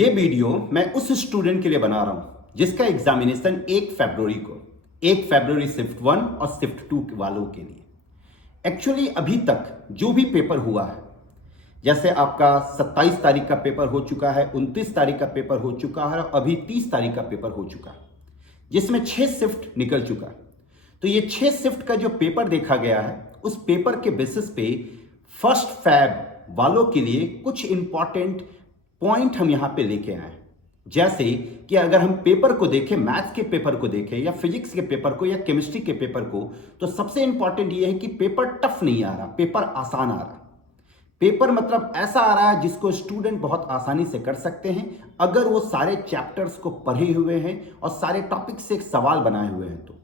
ये वीडियो मैं उस स्टूडेंट के लिए बना रहा हूं जिसका एग्जामिनेशन 1 फरवरी को 1 फरवरी शिफ्ट 1 और शिफ्ट 2 वालों के लिए। एक्चुअली अभी तक जो भी पेपर हुआ है, जैसे आपका 27 तारीख का पेपर हो चुका है, 29 तारीख का पेपर हो चुका है और अभी 30 तारीख का पेपर हो चुका है, जिसमें 6 शिफ्ट निकल चुका है। तो ये 6 शिफ्ट का जो पेपर देखा गया है, उस पेपर के बेसिस पे 1 फैब वालों के लिए कुछ इंपॉर्टेंट पॉइंट हम यहां पे लेके आए। जैसे कि अगर हम पेपर को देखें, मैथ्स के पेपर को देखें या फिजिक्स के पेपर को या केमिस्ट्री के पेपर को, तो सबसे इंपॉर्टेंट ये है कि पेपर टफ नहीं आ रहा, पेपर आसान आ रहा। पेपर मतलब ऐसा आ रहा है जिसको स्टूडेंट बहुत आसानी से कर सकते हैं अगर वो सारे चैप्टर्स को पढ़े हुए हैं और सारे टॉपिक से एक सवाल बनाए हुए हैं। तो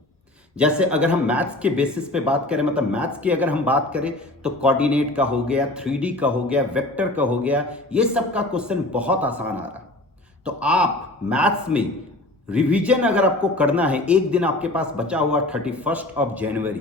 जैसे अगर हम मैथ्स के बेसिस पे बात करें, मतलब मैथ्स की अगर हम बात करें तो कोऑर्डिनेट का हो गया, 3D का हो गया, वेक्टर का हो गया, ये सब का क्वेश्चन बहुत आसान आ रहा है। तो आप मैथ्स में रिवीजन अगर आपको करना है, एक दिन आपके पास बचा हुआ 31 जनवरी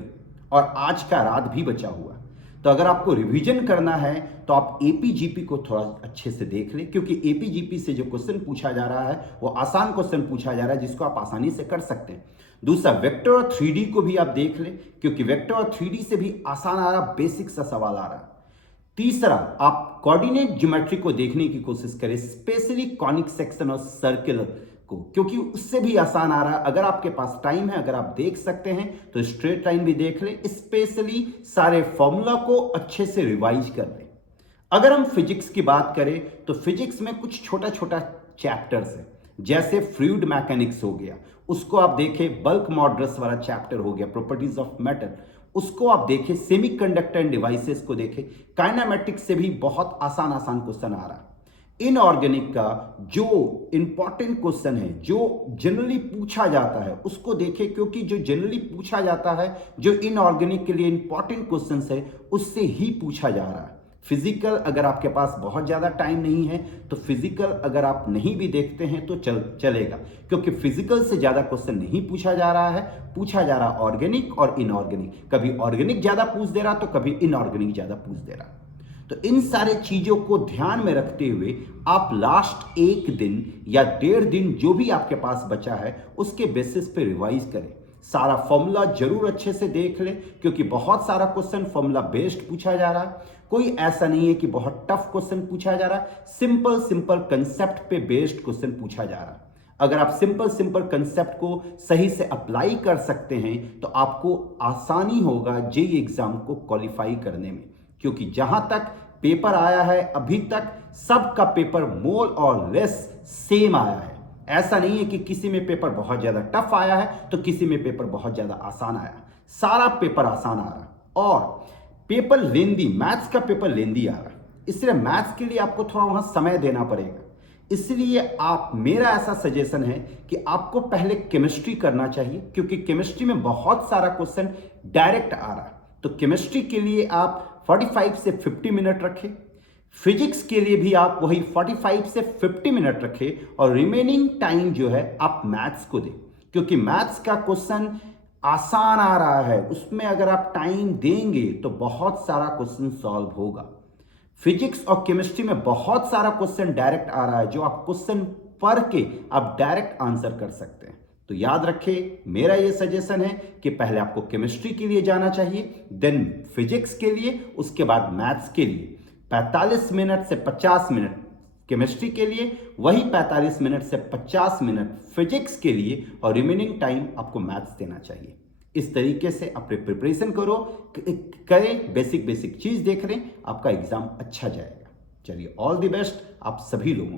और आज का रात भी बचा हुआ, तो अगर आपको रिवीजन करना है तो आप एपीजीपी को थोड़ा अच्छे से देख लें, क्योंकि एपीजीपी से जो क्वेश्चन पूछा जा रहा है वो आसान क्वेश्चन पूछा जा रहा है जिसको आप आसानी से कर सकते हैं। दूसरा, वेक्टर और 3D को भी आप देख लें, क्योंकि वेक्टर और 3D से भी आसान आ रहा, बेसिक सा सवाल आ रहा। तीसरा, आप कोऑर्डिनेट ज्योमेट्री को देखने की कोशिश करें, स्पेशली कॉनिक सेक्शन और सर्कुलर को, क्योंकि उससे भी आसान आ रहा है। अगर आपके पास टाइम है, अगर आप देख सकते हैं तो स्ट्रेट लाइन भी देख लें, स्पेशली सारे फॉर्मूला को अच्छे से रिवाइज कर लें। अगर हम फिजिक्स की बात करें तो फिजिक्स में कुछ छोटा छोटा चैप्टर्स है, जैसे फ्लूइड मैकेनिक्स हो गया, उसको आप देखें। बल्क मॉडल्स वाला चैप्टर हो गया, प्रॉपर्टीज ऑफ मेटल, उसको आप देखें। सेमीकंडक्टर एंड डिवाइसेस को देखें। काइनेमेटिक्स से भी बहुत आसान आसान क्वेश्चन आ रहा है। इनऑर्गेनिक का जो इंपॉर्टेंट क्वेश्चन है, जो जनरली पूछा जाता है, उसको देखें, क्योंकि जो जनरली पूछा जाता है, जो इनऑर्गेनिक के लिए इंपॉर्टेंट क्वेश्चन है, उससे ही पूछा जा रहा है। फिजिकल अगर आपके पास बहुत ज़्यादा टाइम नहीं है तो फिजिकल अगर आप नहीं भी देखते हैं तो चलेगा, क्योंकि फिजिकल से ज़्यादा क्वेश्चन नहीं पूछा जा रहा है, पूछा जा रहा ऑर्गेनिक और इनऑर्गेनिक। कभी ऑर्गेनिक ज़्यादा पूछ दे रहा तो कभी इनऑर्गेनिक ज़्यादा पूछ दे रहा। तो इन सारे चीज़ों को ध्यान में रखते हुए आप लास्ट एक दिन या 1.5 दिन जो भी आपके पास बचा है उसके बेसिस पे रिवाइज करें। सारा फॉर्मूला जरूर अच्छे से देख लें, क्योंकि बहुत सारा क्वेश्चन फॉर्मूला बेस्ड पूछा जा रहा है। कोई ऐसा नहीं है कि बहुत टफ क्वेश्चन पूछा जा रहा है, सिंपल सिंपल कंसेप्ट पे बेस्ड क्वेश्चन पूछा जा रहा है। अगर आप सिंपल सिंपल कंसेप्ट को सही से अप्लाई कर सकते हैं तो आपको आसानी होगा जेईई एग्जाम को क्वालिफाई करने में, क्योंकि जहां तक पेपर आया है अभी तक सबका पेपर मोर और लेस सेम आया है। ऐसा नहीं है कि किसी में पेपर बहुत ज्यादा टफ आया है तो किसी में पेपर बहुत ज्यादा आसान आया। सारा पेपर आसान आ रहा और पेपर लेंदी, मैथ्स का पेपर लेंदी आ रहा है, इसलिए मैथ्स के लिए आपको थोड़ा वहां समय देना पड़ेगा। इसलिए आप, मेरा ऐसा सजेशन है कि आपको पहले केमिस्ट्री करना चाहिए, क्योंकि केमिस्ट्री में बहुत सारा क्वेश्चन डायरेक्ट आ रहा है। तो केमिस्ट्री के लिए आप 45 से 50 मिनट रखें। फिजिक्स के लिए भी आप वही 45 से 50 मिनट रखें और रिमेनिंग टाइम जो है आप मैथ्स को दें, क्योंकि मैथ्स का क्वेश्चन आसान आ रहा है, उसमें अगर आप टाइम देंगे तो बहुत सारा क्वेश्चन सॉल्व होगा। फिजिक्स और केमिस्ट्री में बहुत सारा क्वेश्चन डायरेक्ट आ रहा है, जो आप क्वेश्चन पढ़ के आप डायरेक्ट आंसर कर सकते हैं। तो याद रखें, मेरा ये सजेशन है कि पहले आपको केमिस्ट्री के लिए जाना चाहिए, देन फिजिक्स के लिए, उसके बाद मैथ्स के लिए। 45 मिनट से 50 मिनट केमिस्ट्री के लिए, वही 45 मिनट से 50 मिनट फिजिक्स के लिए, और रिमेनिंग टाइम आपको मैथ्स देना चाहिए। इस तरीके से अपने प्रिपरेशन करें, बेसिक बेसिक चीज देख रहे हैं, आपका एग्जाम अच्छा जाएगा। चलिए, ऑल द बेस्ट आप सभी लोगों को।